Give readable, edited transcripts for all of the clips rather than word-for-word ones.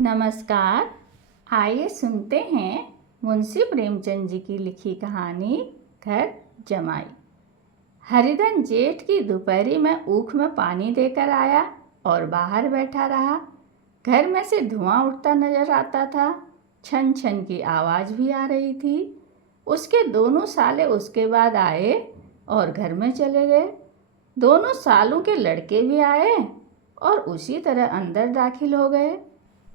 नमस्कार। आइए सुनते हैं मुंशी प्रेमचंद जी की लिखी कहानी घर जमाई। हरिधन जेठ की दोपहरी में ऊख में पानी देकर आया और बाहर बैठा रहा। घर में से धुआं उठता नजर आता था, छन छन की आवाज़ भी आ रही थी। उसके दोनों साले उसके बाद आए और घर में चले गए। दोनों सालों के लड़के भी आए और उसी तरह अंदर दाखिल हो गए,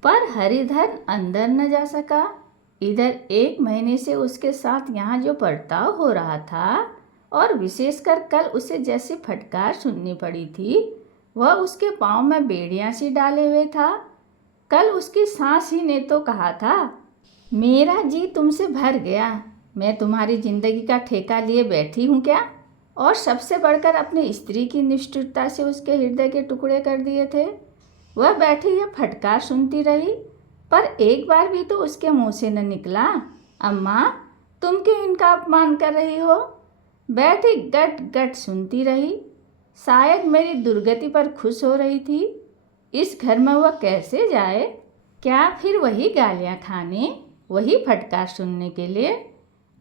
पर हरिधन अंदर न जा सका। इधर 1 महीने से उसके साथ यहाँ जो बर्ताव हो रहा था और विशेषकर कल उसे जैसी फटकार सुननी पड़ी थी, वह उसके पाँव में बेड़ियाँ सी डाले हुए था। कल उसकी सास ही ने तो कहा था, मेरा जी तुमसे भर गया, मैं तुम्हारी जिंदगी का ठेका लिए बैठी हूँ क्या? और सबसे बढ़कर अपनी स्त्री की निष्ठुरता से उसके हृदय के टुकड़े कर दिए थे। वह बैठी यह फटकार सुनती रही, पर एक बार भी तो उसके मुंह से न निकला, अम्मा तुम क्यों इनका अपमान कर रही हो? बैठी गट गट सुनती रही। शायद मेरी दुर्गति पर खुश हो रही थी। इस घर में वह कैसे जाए? क्या फिर वही गालियाँ खाने, वही फटकार सुनने के लिए?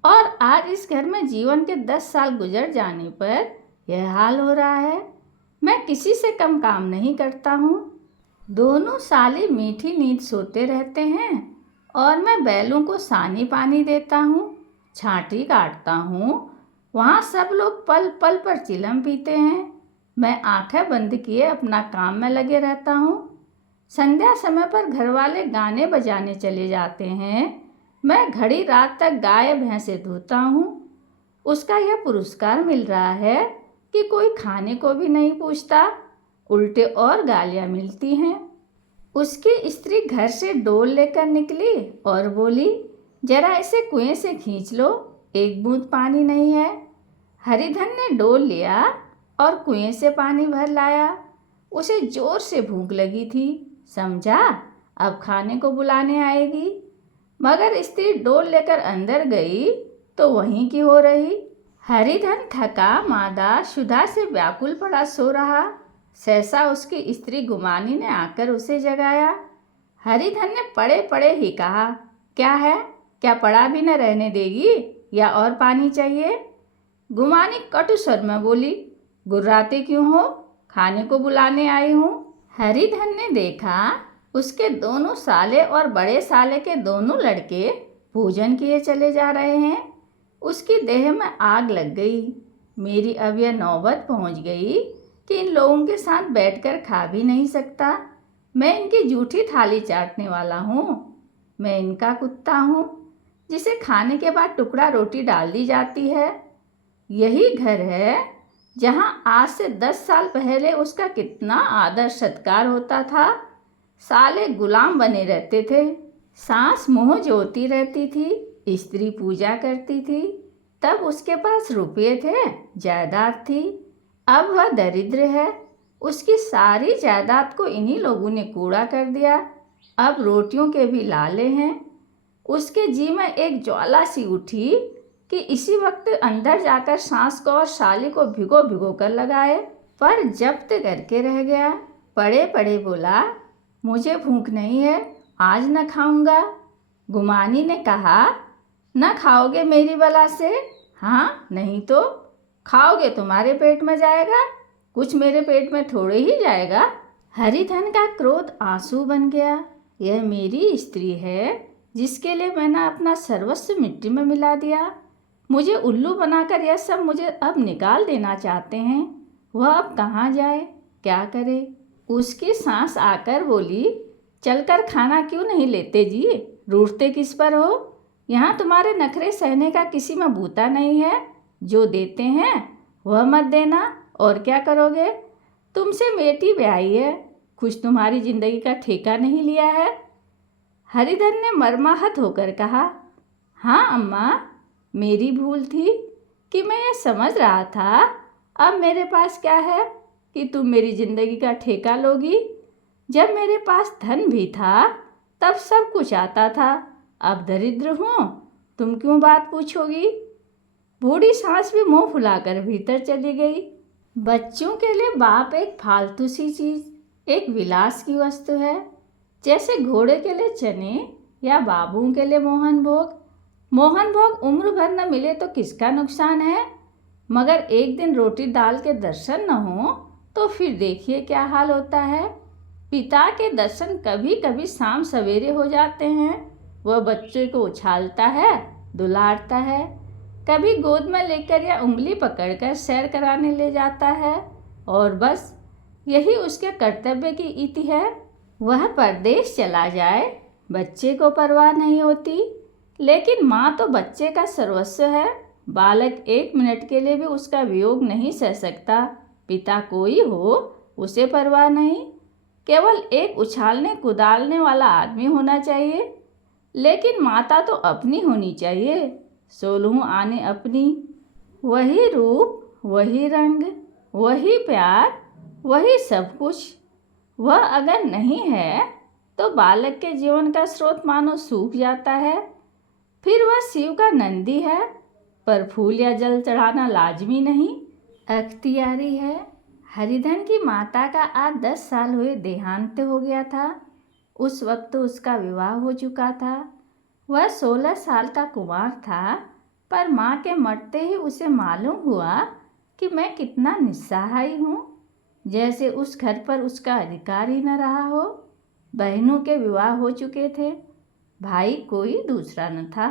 और आज इस घर में जीवन के 10 साल गुजर जाने पर यह हाल हो रहा है। मैं किसी से कम काम नहीं करता हूँ। दोनों साले मीठी नींद सोते रहते हैं और मैं बैलों को सानी पानी देता हूँ, छांटी काटता हूँ। वहाँ सब लोग पल पल पर चिलम पीते हैं। मैं आंखें बंद किए अपना काम में लगे रहता हूँ। संध्या समय पर घरवाले गाने बजाने चले जाते हैं। मैं घड़ी रात तक गाय भैंसे धोता हूँ। उसका यह पुरस्कार मिल रहा है कि कोई खाने को भी नहीं पूछता, उल्टे और गालियाँ मिलती हैं। उसकी स्त्री घर से डोल लेकर निकली और बोली, जरा इसे कुएं से खींच लो, एक बूंद पानी नहीं है। हरिधन ने डोल लिया और कुएं से पानी भर लाया। उसे जोर से भूख लगी थी, समझा अब खाने को बुलाने आएगी। मगर स्त्री डोल लेकर अंदर गई तो वहीं की हो रही। हरिधन थका मादा सुधा से व्याकुल पड़ा सो रहा। सहसा उसकी स्त्री गुमानी ने आकर उसे जगाया। हरिधन ने पड़े पड़े ही कहा, क्या है, क्या पड़ा भी न रहने देगी या और पानी चाहिए? गुमानी कटु स्वर में बोली, गुर्राते क्यों हो, खाने को बुलाने आई हूँ। हरिधन ने देखा उसके दोनों साले और बड़े साले के दोनों लड़के भोजन किए चले जा रहे हैं। उसकी देह में आग लग गई। मेरी अब यह नौबत पहुँच गई कि इन लोगों के साथ बैठकर खा भी नहीं सकता। मैं इनकी जूठी थाली चाटने वाला हूँ। मैं इनका कुत्ता हूँ जिसे खाने के बाद टुकड़ा रोटी डाल दी जाती है। यही घर है जहाँ आज से 10 साल पहले उसका कितना आदर सत्कार होता था। साले गुलाम बने रहते थे। सास मुँह जोती रहती थी, स्त्री पूजा करती थी। तब उसके पास रुपये थे, जायदाद थी। अब वह दरिद्र है। उसकी सारी जायदाद को इन्हीं लोगों ने कूड़ा कर दिया। अब रोटियों के भी लाले हैं। उसके जी में एक ज्वाला सी उठी कि इसी वक्त अंदर जाकर सास को और साली को भिगो भिगो कर लगाए, पर जब्त करके रह गया। पड़े पड़े बोला, मुझे भूख नहीं है, आज न खाऊंगा। गुमानी ने कहा, न खाओगे मेरी बला से? हाँ, नहीं तो खाओगे तुम्हारे पेट में जाएगा, कुछ मेरे पेट में थोड़े ही जाएगा। हरिधन का क्रोध आंसू बन गया। यह मेरी स्त्री है जिसके लिए मैंने अपना सर्वस्व मिट्टी में मिला दिया। मुझे उल्लू बनाकर यह सब मुझे अब निकाल देना चाहते हैं। वह अब कहाँ जाए, क्या करे? उसकी सास आकर बोली, चलकर खाना क्यों नहीं लेते जी, रूठते किस पर हो? यहाँ तुम्हारे नखरे सहने का किसी में बूता नहीं है। जो देते हैं वह मत देना, और क्या करोगे? तुमसे बेटी ब्याही है, कुछ तुम्हारी जिंदगी का ठेका नहीं लिया है। हरिधन ने मर्माहत होकर कहा, हाँ अम्मा, मेरी भूल थी कि मैं ये समझ रहा था अब मेरे पास क्या है कि तुम मेरी जिंदगी का ठेका लोगी। जब मेरे पास धन भी था तब सब कुछ आता था, अब दरिद्र हूँ, तुम क्यों बात पूछोगी? बूढ़ी सास भी मुंह फुलाकर भीतर चली गई। बच्चों के लिए बाप एक फालतू सी चीज़, एक विलास की वस्तु है। जैसे घोड़े के लिए चने या बाबुओं के लिए मोहन भोग। मोहन भोग उम्र भर न मिले तो किसका नुकसान है, मगर एक दिन रोटी दाल के दर्शन न हो तो फिर देखिए क्या हाल होता है। पिता के दर्शन कभी कभी शाम सवेरे हो जाते हैं। वह बच्चे को उछालता है, दुलारता है, कभी गोद में लेकर या उंगली पकड़कर सैर कराने ले जाता है, और बस यही उसके कर्तव्य की इति है। वह परदेश चला जाए, बच्चे को परवाह नहीं होती, लेकिन माँ तो बच्चे का सर्वस्व है। बालक 1 मिनट के लिए भी उसका वियोग नहीं सह सकता। पिता कोई हो उसे परवाह नहीं, केवल एक उछालने कुदालने वाला आदमी होना चाहिए। लेकिन माता तो अपनी होनी चाहिए, 16 आने अपनी। वही रूप, वही रंग, वही प्यार, वही सब कुछ। वह अगर नहीं है तो बालक के जीवन का स्रोत मानो सूख जाता है। फिर वह शिव का नंदी है, पर फूल या जल चढ़ाना लाजमी नहीं, अख्तियारी है। हरिधन की माता का आज 10 साल हुए देहांत हो गया था। उस वक्त उसका विवाह हो चुका था। वह 16 साल का कुमार था, पर माँ के मरते ही उसे मालूम हुआ कि मैं कितना निस्सहाय हूँ, जैसे उस घर पर उसका अधिकार ही न रहा हो। बहनों के विवाह हो चुके थे, भाई कोई दूसरा न था।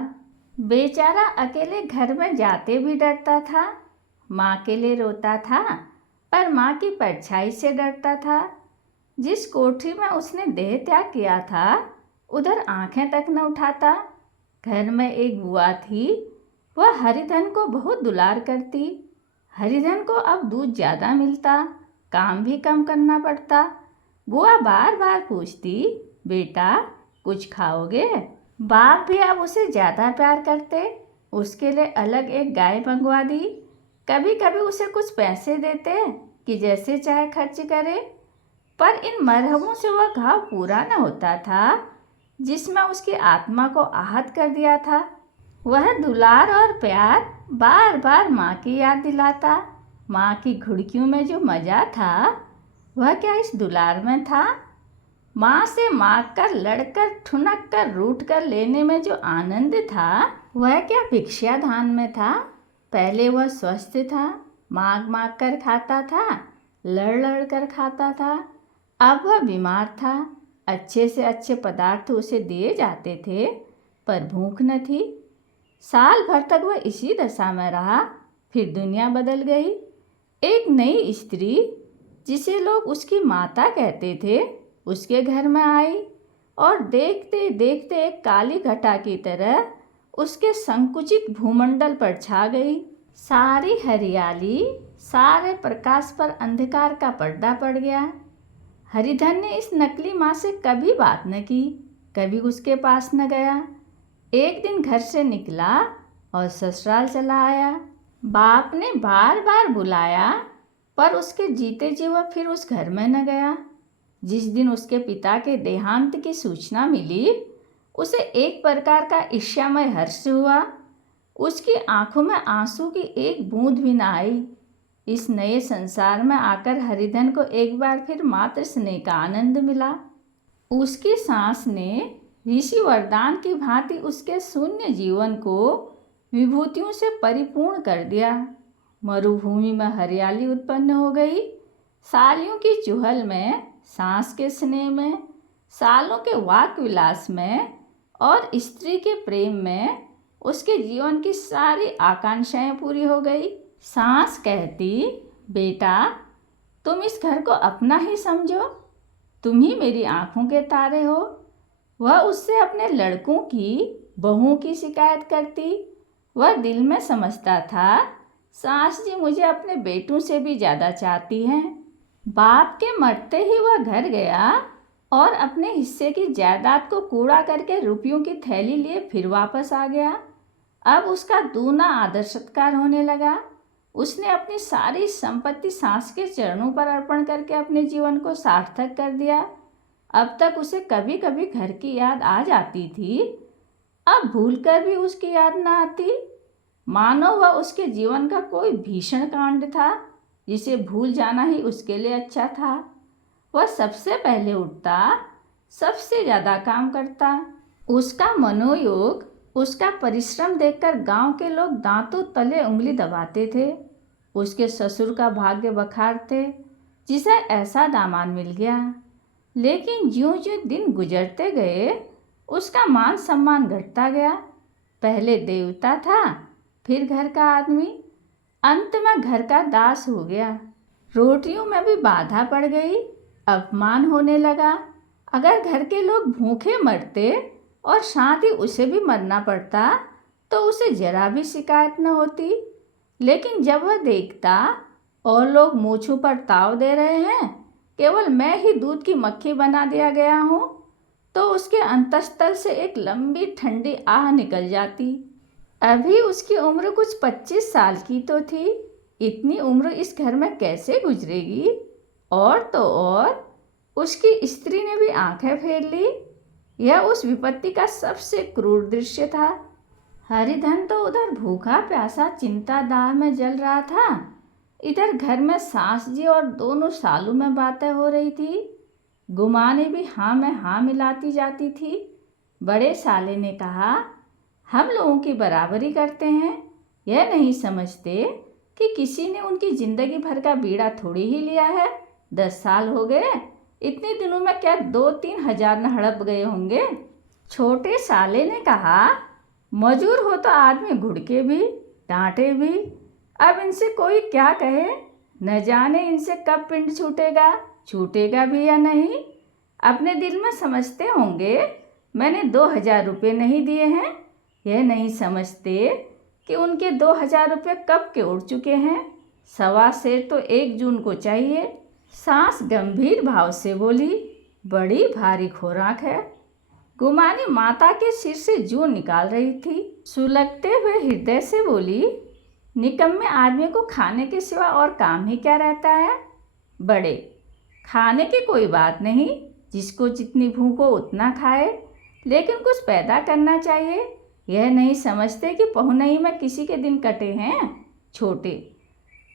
बेचारा अकेले घर में जाते भी डरता था। माँ के लिए रोता था, पर माँ की परछाई से डरता था। जिस कोठरी में उसने देह त्याग किया था, उधर आंखें तक न उठाता। घर में एक बुआ थी, वह हरिधन को बहुत दुलार करती। हरिधन को अब दूध ज़्यादा मिलता, काम भी कम करना पड़ता। बुआ बार बार पूछती, बेटा कुछ खाओगे? बाप भी अब उसे ज़्यादा प्यार करते, उसके लिए अलग एक गाय मंगवा दी। कभी कभी उसे कुछ पैसे देते कि जैसे चाहे खर्च करे, पर इन मरहमों से वह घाव पूरा न होता था जिसमें उसकी आत्मा को आहत कर दिया था। वह दुलार और प्यार बार बार माँ की याद दिलाता। माँ की घुड़कियों में जो मज़ा था, वह क्या इस दुलार में था? माँ से मांग कर, लड़कर, ठुनक कर, रूठ कर लेने में जो आनंद था, वह क्या भिक्षा दान में था? पहले वह स्वस्थ था, मांग मांग कर खाता था, लड़ लड़ कर खाता था। अब वह बीमार था। अच्छे से अच्छे पदार्थ उसे दिए जाते थे, पर भूख न थी। साल भर तक वह इसी दशा में रहा। फिर दुनिया बदल गई। एक नई स्त्री, जिसे लोग उसकी माता कहते थे, उसके घर में आई और देखते देखते एक काली घटा की तरह उसके संकुचित भूमंडल पर छा गई। सारी हरियाली, सारे प्रकाश पर अंधकार का पर्दा पड़ गया। हरिधन ने इस नकली माँ से कभी बात न की, कभी उसके पास न गया। एक दिन घर से निकला और ससुराल चला आया। बाप ने बार बार बुलाया, पर उसके जीते जी वह फिर उस घर में न गया। जिस दिन उसके पिता के देहांत की सूचना मिली, उसे एक प्रकार का ईर्ष्यामय हर्ष हुआ। उसकी आंखों में आंसू की एक बूंद भी न आई। इस नए संसार में आकर हरिधन को एक बार फिर मातृ स्नेह का आनंद मिला। उसकी सांस ने ऋषि वरदान की भांति उसके शून्य जीवन को विभूतियों से परिपूर्ण कर दिया। मरुभूमि में हरियाली उत्पन्न हो गई। सालियों की चुहल में, सांस के स्नेह में, सालों के वाक विलास में और स्त्री के प्रेम में उसके जीवन की सारी आकांक्षाएं पूरी हो गई। सांस कहती, बेटा तुम इस घर को अपना ही समझो, तुम ही मेरी आंखों के तारे हो। वह उससे अपने लड़कों की, बहुओं की शिकायत करती। वह दिल में समझता था, सास जी मुझे अपने बेटों से भी ज़्यादा चाहती हैं। बाप के मरते ही वह घर गया और अपने हिस्से की जायदाद को कूड़ा करके रुपयों की थैली लिए फिर वापस आ गया। अब उसका दूना आदर सत्कार होने लगा। उसने अपनी सारी संपत्ति सास के चरणों पर अर्पण करके अपने जीवन को सार्थक कर दिया। अब तक उसे कभी कभी घर की याद आ जाती थी, अब भूलकर भी उसकी याद न आती। मानो वह उसके जीवन का कोई भीषण कांड था, जिसे भूल जाना ही उसके लिए अच्छा था। वह सबसे पहले उठता, सबसे ज़्यादा काम करता। उसका मनोयोग, उसका परिश्रम देखकर गांव के लोग दांतों तले उंगली दबाते थे। उसके ससुर का भाग्य बखारते, जिसे ऐसा दामाद मिल गया। लेकिन ज्यों ज्यों दिन गुजरते गए उसका मान सम्मान घटता गया। पहले देवता था, फिर घर का आदमी, अंत में घर का दास हो गया। रोटियों में भी बाधा पड़ गई, अपमान होने लगा। अगर घर के लोग भूखे मरते और साथ ही उसे भी मरना पड़ता तो उसे जरा भी शिकायत न होती। लेकिन जब वह देखता और लोग मूछों पर ताव दे रहे हैं, केवल मैं ही दूध की मक्खी बना दिया गया हूँ, तो उसके अंतस्तल से एक लंबी ठंडी आह निकल जाती। अभी उसकी उम्र कुछ 25 साल की तो थी। इतनी उम्र इस घर में कैसे गुजरेगी? और तो और उसकी स्त्री ने भी आंखें फेर ली। यह उस विपत्ति का सबसे क्रूर दृश्य था। हरिधन तो उधर भूखा प्यासा चिंता दाह में जल रहा था, इधर घर में सास जी और दोनों सालों में बातें हो रही थी। गुमा ने भी हाँ में हाँ मिलाती जाती थी। बड़े साले ने कहा, हम लोगों की बराबरी करते हैं, यह नहीं समझते कि किसी ने उनकी जिंदगी भर का बीड़ा थोड़ी ही लिया है। 10 साल हो गए, इतने दिनों में क्या 2-3 हजार न हड़प गए होंगे। छोटे साले ने कहा, मजूर हो तो आदमी घुड़के भी, डांटे भी। अब इनसे कोई क्या कहे, न जाने इनसे कब पिंड छूटेगा भी या नहीं। अपने दिल में समझते होंगे मैंने 2000 रुपये नहीं दिए हैं। यह नहीं समझते कि उनके 2000 रुपये कब के उड़ चुके हैं। 1.25 सेर तो 1 जून को चाहिए। सास गंभीर भाव से बोली, बड़ी भारी खुराक है। गुमानी माता के सिर से जूं निकाल रही थी। सुलगते हुए हृदय से बोली, निकम्मे आदमी को खाने के सिवा और काम ही क्या रहता है। बड़े, खाने की कोई बात नहीं, जिसको जितनी भूख हो उतना खाए, लेकिन कुछ पैदा करना चाहिए। यह नहीं समझते कि पहुनई में किसी के दिन कटे हैं। छोटे,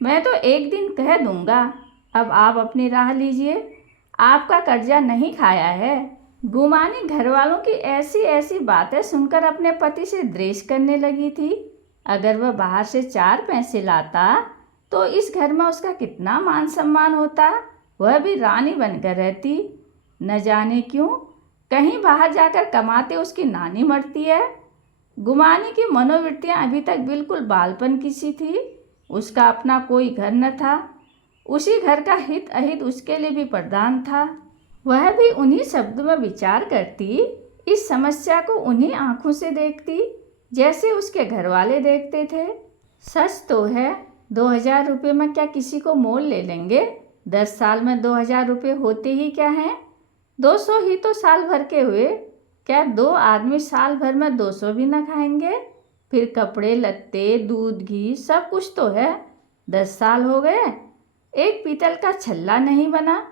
मैं तो एक दिन कह दूंगा, अब आप अपनी राह लीजिए, आपका कर्जा नहीं खाया है। गुमानी घर वालों की ऐसी ऐसी बातें सुनकर अपने पति से द्वेष करने लगी थी। अगर वह बाहर से 4 पैसे लाता तो इस घर में उसका कितना मान सम्मान होता, वह भी रानी बनकर रहती। न जाने क्यों कहीं बाहर जाकर कमाते उसकी नानी मरती है। गुमानी की मनोवृत्तियाँ अभी तक बिल्कुल बालपन की सी थी। उसका अपना कोई घर न था, उसी घर का हित अहित उसके लिए भी प्रधान था। वह भी उन्हीं शब्दों में विचार करती, इस समस्या को उन्हीं आंखों से देखती जैसे उसके घर वाले देखते थे। सच तो है, 2000 रुपये में क्या किसी को मोल ले लेंगे। 10 साल में 2000 रुपये होते ही क्या हैं। 200 ही तो साल भर के हुए। क्या 2 आदमी साल भर में 200 भी न खाएंगे। फिर कपड़े लत्ते, दूध घी सब कुछ तो है। 10 साल हो गए, एक पीतल का छल्ला नहीं बना।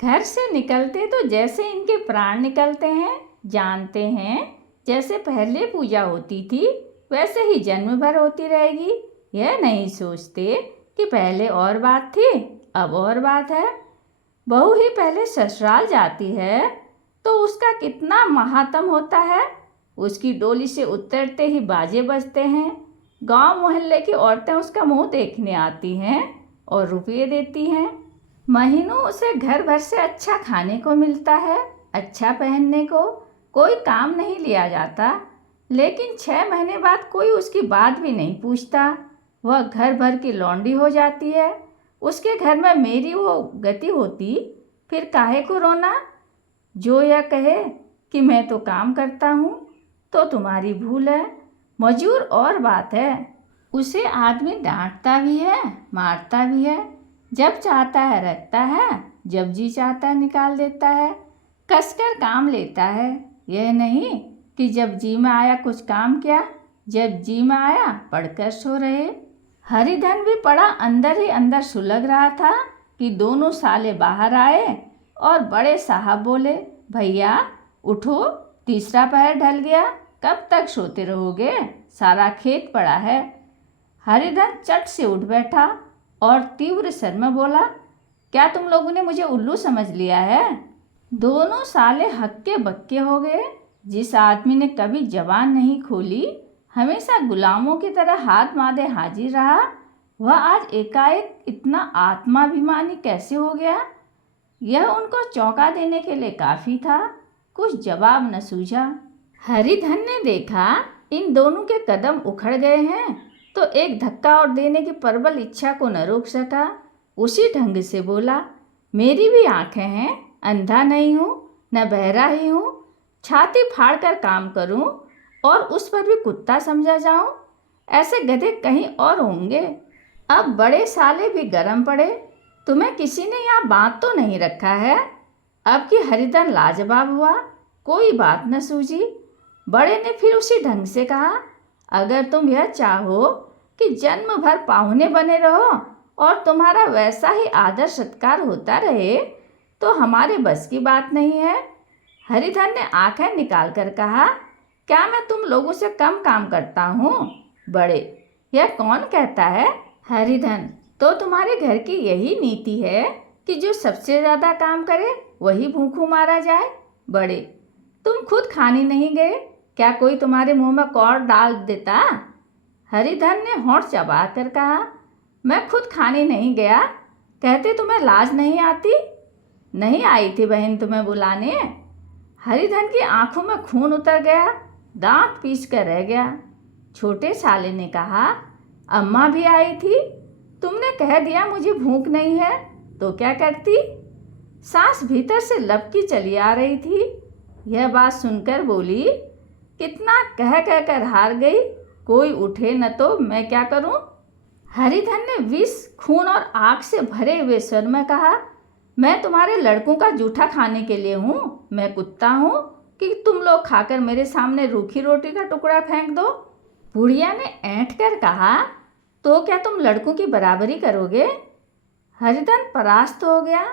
घर से निकलते तो जैसे इनके प्राण निकलते हैं। जानते हैं जैसे पहले पूजा होती थी वैसे ही जन्म भर होती रहेगी। यह नहीं सोचते कि पहले और बात थी, अब और बात है। बहू ही पहले ससुराल जाती है तो उसका कितना महात्म होता है। उसकी डोली से उतरते ही बाजे बजते हैं। गांव मोहल्ले की औरतें उसका मुंह देखने आती हैं और रुपये देती हैं। महीनों उसे घर भर से अच्छा खाने को मिलता है, अच्छा पहनने को। कोई काम नहीं लिया जाता, लेकिन 6 महीने बाद कोई उसकी बात भी नहीं पूछता। वह घर भर की लौंडी हो जाती है। उसके घर में मेरी वो गति होती, फिर काहे को रोना। जो यह कहे कि मैं तो काम करता हूँ तो तुम्हारी भूल है। मजूर और बात है। उसे आदमी डांटता भी है, मारता भी है। जब चाहता है रखता है, जब जी चाहता है निकाल देता है। कसकर काम लेता है। यह नहीं कि जब जी में आया कुछ काम किया, जब जी में आया पढ़कर सो रहे। हरिधन भी पड़ा अंदर ही अंदर सुलग रहा था कि दोनों साले बाहर आए और बड़े साहब बोले, भैया उठो, तीसरा पहर ढल गया, कब तक सोते रहोगे, सारा खेत पड़ा है। हरिधन चट से उठ बैठा और तीव्र स्वर में बोला, क्या तुम लोगों ने मुझे उल्लू समझ लिया है। दोनों साले हक्के बक्के हो गए। जिस आदमी ने कभी जबान नहीं खोली, हमेशा गुलामों की तरह हाथ बांधे हाजिर रहा, वह आज एकाएक इतना आत्माभिमानी कैसे हो गया? यह उनको चौंका देने के लिए काफ़ी था। कुछ जवाब न सूझा। हरिधन ने देखा इन दोनों के कदम उखड़ गए हैं, तो एक धक्का और देने की प्रबल इच्छा को न रोक सका। उसी ढंग से बोला, मेरी भी आंखें हैं, अंधा नहीं हूँ, न बहरा ही हूँ। छाती फाड़ कर काम करूँ और उस पर भी कुत्ता समझा जाऊँ? ऐसे गधे कहीं और होंगे। अब बड़े साले भी गरम पड़े। तुम्हें किसी ने यहाँ बांध तो नहीं रखा है? अब की हरिधन लाजवाब हुआ। कोई बात न सूझी। बड़े ने फिर उसी ढंग से कहा, अगर तुम यह चाहो कि जन्म भर पाहुने बने रहो और तुम्हारा वैसा ही आदर सत्कार होता रहे, तो हमारे बस की बात नहीं है। हरिधन ने आंखें निकाल कर कहा, क्या मैं तुम लोगों से कम काम करता हूँ? बड़े, यह कौन कहता है? हरिधन, तो तुम्हारे घर की यही नीति है कि जो सबसे ज़्यादा काम करे वही भूखों मारा जाए? बड़े, तुम खुद खाने नहीं गए, क्या कोई तुम्हारे मुंह में कौर डाल देता? हरिधन ने होंठ चबा कर कहा, मैं खुद खाने नहीं गया, कहते तुम्हें लाज नहीं आती? नहीं आई थी बहन तुम्हें बुलाने? हरिधन की आंखों में खून उतर गया, दांत पीस कर रह गया। छोटे साले ने कहा, अम्मा भी आई थी, तुमने कह दिया मुझे भूख नहीं है, तो क्या करती? सांस भीतर से लपकी चली आ रही थी। यह बात सुनकर बोली, कितना कह कह कर हार गई, कोई उठे न तो मैं क्या करूं? हरिधन ने विष, खून और आग से भरे हुए स्वर में कहा, मैं तुम्हारे लड़कों का जूठा खाने के लिए हूँ? मैं कुत्ता हूँ कि तुम लोग खाकर मेरे सामने रूखी रोटी का टुकड़ा फेंक दो? बुढ़िया ने ऐंठ कर कहा, तो क्या तुम लड़कों की बराबरी करोगे? हरिधन परास्त हो गया।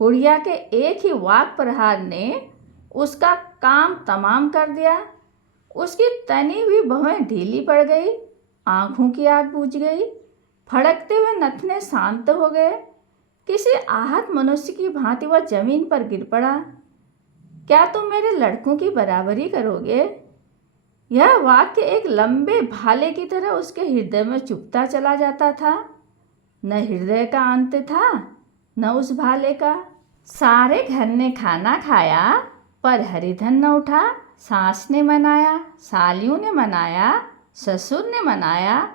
बुढ़िया के एक ही वाक प्रहार ने उसका काम तमाम कर दिया। उसकी तनी हुई भवें ढीली पड़ गई, आंखों की आग बुझ गई, फड़कते हुए नथने शांत हो गए। किसी आहत मनुष्य की भांति वह जमीन पर गिर पड़ा। क्या तुम मेरे लड़कों की बराबरी करोगे? यह वाक्य एक लंबे भाले की तरह उसके हृदय में चुभता चला जाता था। न हृदय का अंत था, न उस भाले का। सारे घर ने खाना खाया, पर हरिधन न उठा। सास ने मनाया, सालियों ने मनाया, ससुर ने मनाया,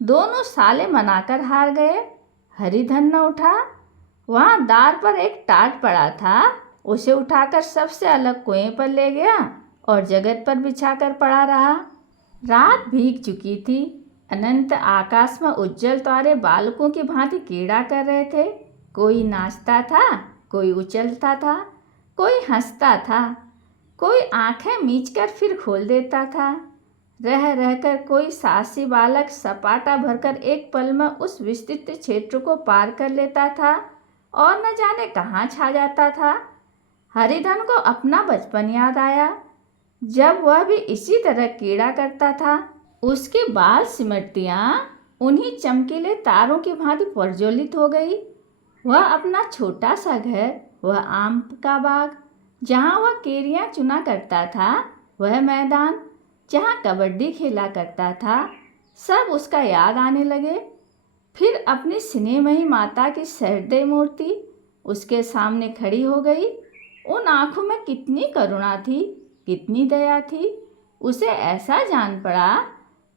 दोनों साले मनाकर हार गए। हरिधन न उठा। वहाँ दार पर एक टाट पड़ा था, उसे उठाकर सबसे अलग कुएं पर ले गया और जगत पर बिछाकर पड़ा रहा। रात भीग चुकी थी। अनंत आकाश में उज्जवल तारे बालकों की भांति क्रीड़ा कर रहे थे। कोई नाचता था, कोई उछलता था, कोई हंसता था, कोई आंखें मीचकर फिर खोल देता था। रह रहकर कोई साहसी बालक सपाटा भरकर एक पल में उस विस्तृत क्षेत्र को पार कर लेता था और न जाने कहाँ छा जाता था। हरिधन को अपना बचपन याद आया, जब वह भी इसी तरह कीड़ा करता था। उसकी बाल सिमटियाँ उन्हीं चमकीले तारों की भांति प्रज्वलित हो गई। वह अपना छोटा सा घर, वह आम का बाग जहाँ वह केरियाँ चुना करता था, वह मैदान जहाँ कबड्डी खेला करता था, सब उसका याद आने लगे। फिर अपनी स्नेहमयी माता की सहृदय मूर्ति उसके सामने खड़ी हो गई। उन आँखों में कितनी करुणा थी, कितनी दया थी। उसे ऐसा जान पड़ा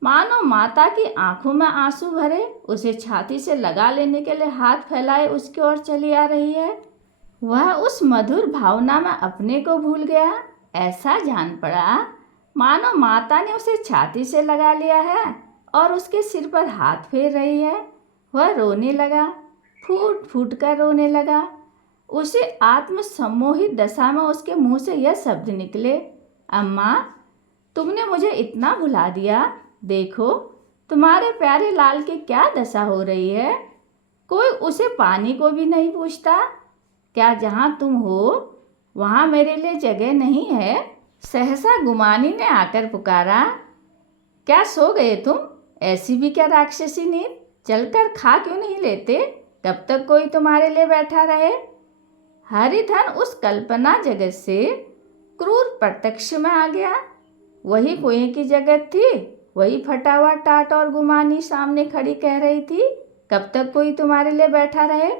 मानो माता की आंखों में आंसू भरे उसे छाती से लगा लेने के लिए हाथ फैलाए उसकी ओर चली आ रही है। वह उस मधुर भावना में अपने को भूल गया। ऐसा जान पड़ा मानो माता ने उसे छाती से लगा लिया है और उसके सिर पर हाथ फेर रही है। वह रोने लगा, फूट फूट कर रोने लगा। उसे आत्मसम्मोहित दशा में उसके मुंह से यह शब्द निकले, अम्मा, तुमने मुझे इतना भुला दिया। देखो तुम्हारे प्यारे लाल की क्या दशा हो रही है। कोई उसे पानी को भी नहीं पूछता। क्या जहाँ तुम हो वहाँ मेरे लिए जगह नहीं है? सहसा गुमानी ने आकर पुकारा, क्या सो गए तुम? ऐसी भी क्या राक्षसी नींद? चलकर खा क्यों नहीं लेते? कब तक कोई तुम्हारे लिए बैठा रहे? हरिधन उस कल्पना जगत से क्रूर प्रत्यक्ष में आ गया। वही कुएं की जगत थी, वही फटा हुआ टाट और गुमानी सामने खड़ी कह रही थी, कब तक कोई तुम्हारे लिए बैठा रहे।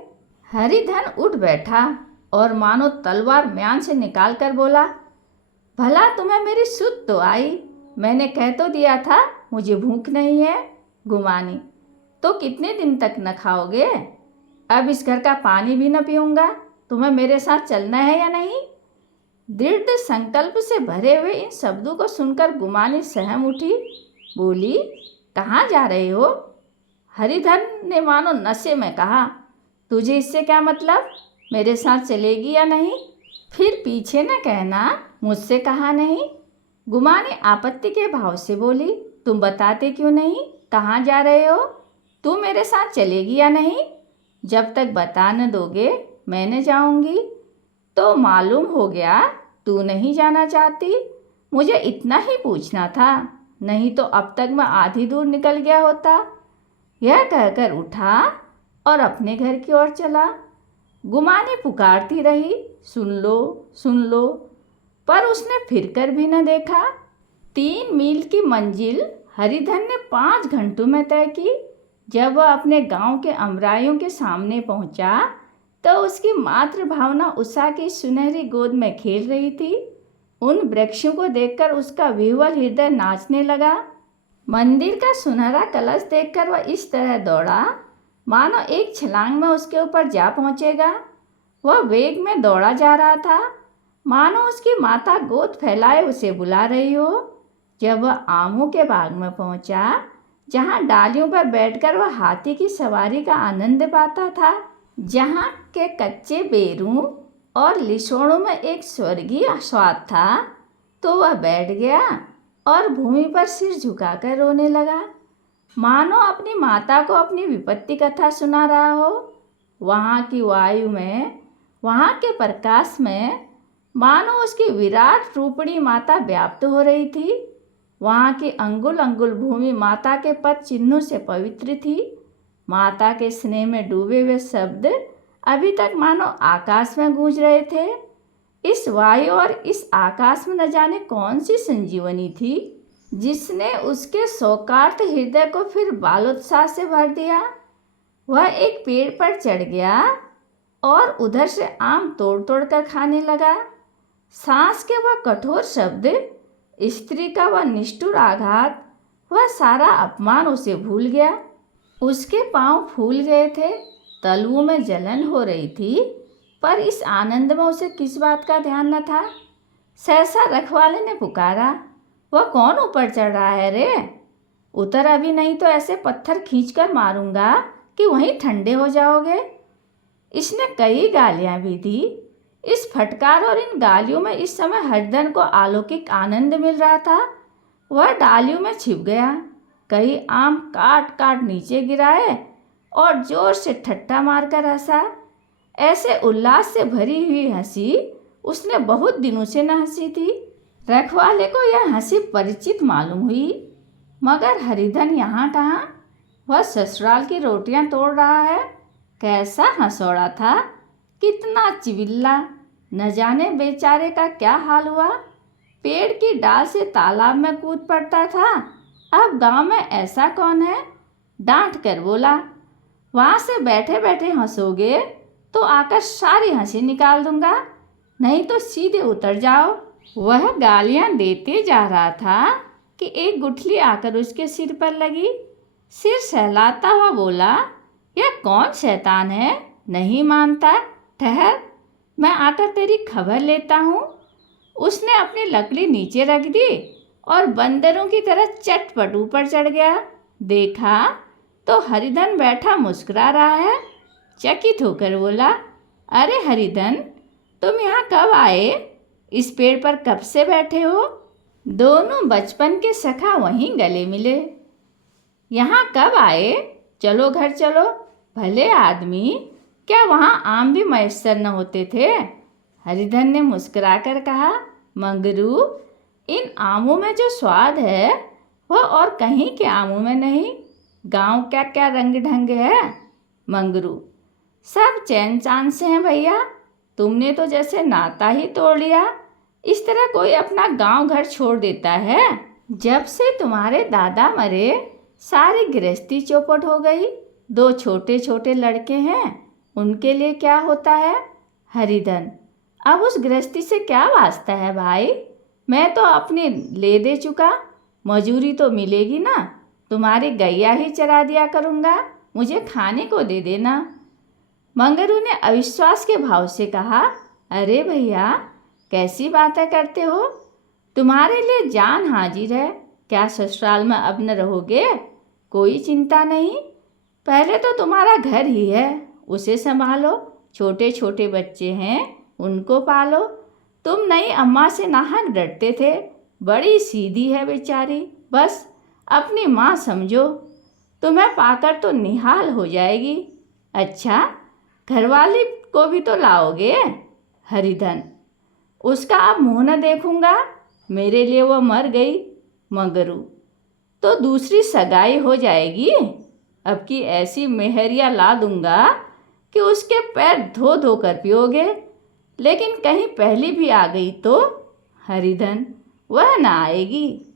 हरिधन उठ बैठा और मानो तलवार म्यान से निकाल कर बोला, भला तुम्हें मेरी सुध तो आई, मैंने कह तो दिया था मुझे भूख नहीं है। गुमानी, तो कितने दिन तक न खाओगे? अब इस घर का पानी भी न पीऊँगा। तुम्हें मेरे साथ चलना है या नहीं? दृढ़ संकल्प से भरे हुए इन शब्दों को सुनकर गुमानी सहम उठी। बोली, कहाँ जा रहे हो? हरिधन ने मानो नशे में कहा, तुझे इससे क्या मतलब? मेरे साथ चलेगी या नहीं? फिर पीछे न कहना मुझसे कहा नहीं। गुमानी आपत्ति के भाव से बोली, तुम बताते क्यों नहीं कहाँ जा रहे हो? तू मेरे साथ चलेगी या नहीं? जब तक बता न दोगे मैं न जाऊंगी। तो मालूम हो गया तू नहीं जाना चाहती। मुझे इतना ही पूछना था, नहीं तो अब तक मैं आधी दूर निकल गया होता। यह कहकर उठा और अपने घर की ओर चला। गुमानी पुकारती रही, सुन लो सुन लो, पर उसने फिरकर भी न देखा। 3 मील की मंजिल हरिधन ने 5 घंटों में तय की। जब वह अपने गांव के अमराइयों के सामने पहुंचा तो उसकी मातृभावना उषा की सुनहरी गोद में खेल रही थी। उन वृक्षों को देखकर उसका विह्वल हृदय नाचने लगा। मंदिर का सुनहरा कलश देखकर वह इस तरह दौड़ा मानो एक छलांग में उसके ऊपर जा पहुंचेगा। वह वेग में दौड़ा जा रहा था, मानो उसकी माता गोद फैलाए उसे बुला रही हो। जब वह आमों के बाग में पहुंचा, जहां डालियों पर बैठकर वह हाथी की सवारी का आनंद पाता था, जहां के कच्चे बेरों और लिसोड़ों में एक स्वर्गीय स्वाद था, तो वह बैठ गया और भूमि पर सिर झुकाकर रोने लगा, मानो अपनी माता को अपनी विपत्ति कथा सुना रहा हो। वहाँ की वायु में, वहाँ के प्रकाश में मानो उसकी विराट रूपणी माता व्याप्त हो रही थी। वहाँ की अंगुल अंगुल भूमि माता के पद चिन्हों से पवित्र थी। माता के स्नेह में डूबे हुए शब्द अभी तक मानो आकाश में गूंज रहे थे। इस वायु और इस आकाश में न जाने कौन सी संजीवनी थी, जिसने उसके शोकार्त हृदय को फिर बालोत्साह से भर दिया। वह एक पेड़ पर चढ़ गया और उधर से आम तोड़ तोड़ कर खाने लगा। सांस के वह कठोर शब्द, स्त्री का वह निष्ठुर आघात, वह सारा अपमान उसे भूल गया। उसके पांव फूल गए थे, तलुओं में जलन हो रही थी, पर इस आनंद में उसे किस बात का ध्यान न था। सहसा रखवाले ने पुकारा, वह कौन ऊपर चढ़ रहा है रे? उतर अभी, नहीं तो ऐसे पत्थर खींचकर मारूंगा कि वहीं ठंडे हो जाओगे। इसने कई गालियां भी दी। इस फटकार और इन गालियों में इस समय हरिधन को अलौकिक आनंद मिल रहा था। वह डालियों में छिप गया, कई आम काट काट नीचे गिराए और जोर से ठट्ठा मारकर हंसा। ऐसे उल्लास से भरी हुई हंसी उसने बहुत दिनों से न हंसी थी। रखवाले को यह हंसी परिचित मालूम हुई, मगर हरिधन यहाँ कहाँ? वह ससुराल की रोटियां तोड़ रहा है। कैसा हंसौड़ा था, कितना चिविल्ला, न जाने बेचारे का क्या हाल हुआ। पेड़ की डाल से तालाब में कूद पड़ता था। अब गांव में ऐसा कौन है? डांट कर बोला, वहाँ से बैठे बैठे हंसोगे तो आकर सारी हंसी निकाल दूंगा, नहीं तो सीधे उतर जाओ। वह गालियां देते जा रहा था कि एक गुठली आकर उसके सिर पर लगी। सिर सहलाता हुआ बोला, यह कौन शैतान है? नहीं मानता? ठहर, मैं आकर तेरी खबर लेता हूँ। उसने अपनी लकड़ी नीचे रख दी और बंदरों की तरह चटपट ऊपर चढ़ गया। देखा तो हरिधन बैठा मुस्कुरा रहा है। चकित होकर बोला, अरे हरिधन, तुम यहाँ कब आए? इस पेड़ पर कब से बैठे हो? दोनों बचपन के सखा वहीं गले मिले। यहाँ कब आए? चलो घर चलो। भले आदमी, क्या वहाँ आम भी मैसर न होते थे? हरिधन ने मुस्कुराकर कहा, मंगरू, इन आमों में जो स्वाद है वह और कहीं के आमों में नहीं। गांव क्या क्या रंग ढंग है। मंगरू, सब चैन चांद से हैं भैया। तुमने तो जैसे नाता ही तोड़ लिया। इस तरह कोई अपना गांव घर छोड़ देता है? जब से तुम्हारे दादा मरे सारी गृहस्थी चौपट हो गई। 2 छोटे छोटे लड़के हैं, उनके लिए क्या होता है? हरिधन: अब उस गृहस्थी से क्या वास्ता है भाई? मैं तो अपनी ले दे चुका, मजूरी तो मिलेगी ना। तुम्हारी गैया ही चरा दिया करूँगा, मुझे खाने को दे देना। मंगरू ने अविश्वास के भाव से कहा, अरे भैया, कैसी बातें करते हो? तुम्हारे लिए जान हाजिर है। क्या ससुराल में अब न रहोगे? कोई चिंता नहीं, पहले तो तुम्हारा घर ही है, उसे संभालो। छोटे छोटे बच्चे हैं, उनको पालो। तुम नई अम्मा से नाहक डरते थे, बड़ी सीधी है बेचारी, बस अपनी माँ समझो। तुम्हें पाकर तो निहाल हो जाएगी। अच्छा, घरवाली को भी तो लाओगे? हरिधन: उसका अब मुँह न देखूंगा, मेरे लिए वो मर गई। मंगरू: तो दूसरी सगाई हो जाएगी। अब की ऐसी मेहरिया ला दूंगा कि उसके पैर धो धो कर पियोगे। लेकिन कहीं पहली भी आ गई तो? हरिधन: वह ना आएगी।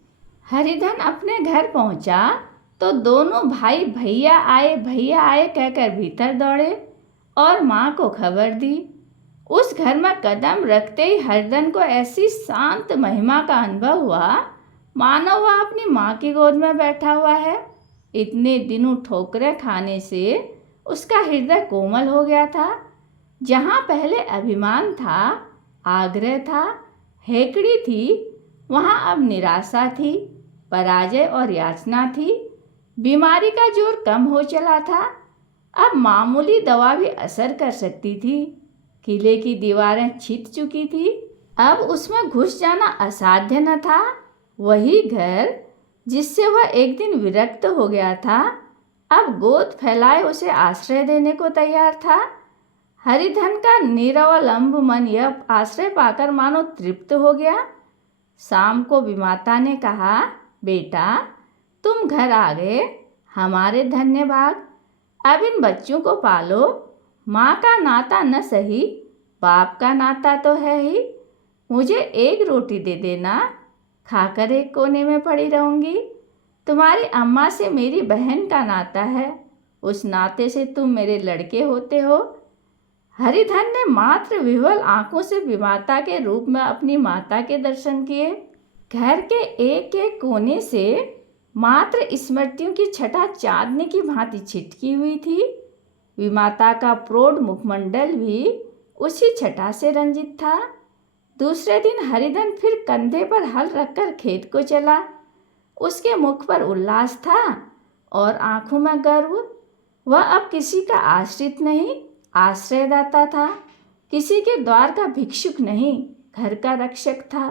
हरिधन अपने घर पहुंचा तो दोनों भाई भैया आए कहकर भीतर दौड़े और माँ को खबर दी। उस घर में कदम रखते ही हरिधन को ऐसी शांत महिमा का अनुभव हुआ मानो वह अपनी माँ की गोद में बैठा हुआ है। इतने दिनों ठोकरें खाने से उसका हृदय कोमल हो गया था। जहाँ पहले अभिमान था, आग्रह था, हेकड़ी थी, वहाँ अब निराशा थी, पराजय और याचना थी। बीमारी का जोर कम हो चला था, अब मामूली दवा भी असर कर सकती थी। किले की दीवारें छिद चुकी थी, अब उसमें घुस जाना असाध्य न था। वही घर जिससे वह एक दिन विरक्त हो गया था, अब गोद फैलाए उसे आश्रय देने को तैयार था। हरिधन का निरवलंब मन यह आश्रय पाकर मानो तृप्त हो गया। शाम को विमाता ने कहा, बेटा, तुम घर आ गए, हमारे धन्य भाग। अब इन बच्चों को पालो। माँ का नाता न सही, बाप का नाता तो है ही। मुझे एक रोटी दे देना, खाकर एक कोने में पड़ी रहूँगी। तुम्हारी अम्मा से मेरी बहन का नाता है, उस नाते से तुम मेरे लड़के होते हो। हरिधन ने मात्र विह्वल आंखों से विमाता के रूप में अपनी माता के दर्शन किए। घर के एक एक कोने से मात्र स्मृतियों की छटा चांदनी की भांति छिटकी हुई थी। विमाता का प्रौढ़ मुखमंडल भी उसी छटा से रंजित था। दूसरे दिन हरिधन फिर कंधे पर हल रखकर खेत को चला। उसके मुख पर उल्लास था और आंखों में गर्व। वह अब किसी का आश्रित नहीं, आश्रयदाता था। किसी के द्वार का भिक्षुक नहीं, घर का रक्षक था।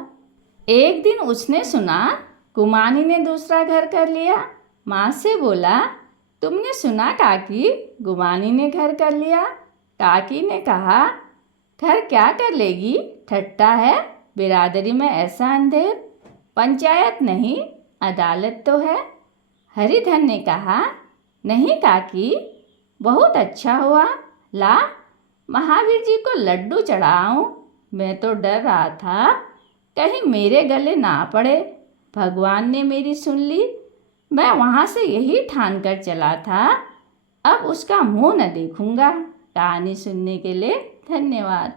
एक दिन उसने सुना गुमानी ने दूसरा घर कर लिया। माँ से बोला, तुमने सुना काकी, गुमानी ने घर कर लिया? काकी ने कहा, घर क्या कर लेगी, ठट्टा है, बिरादरी में ऐसा अंधेर। पंचायत नहीं, अदालत तो है। हरिधन ने कहा, नहीं काकी, बहुत अच्छा हुआ, ला महावीर जी को लड्डू चढ़ाऊं। मैं तो डर रहा था कहीं मेरे गले ना पड़े। भगवान ने मेरी सुन ली। मैं वहाँ से यही ठान कर चला था, अब उसका मुंह न देखूंगा। कहानी सुनने के लिए धन्यवाद।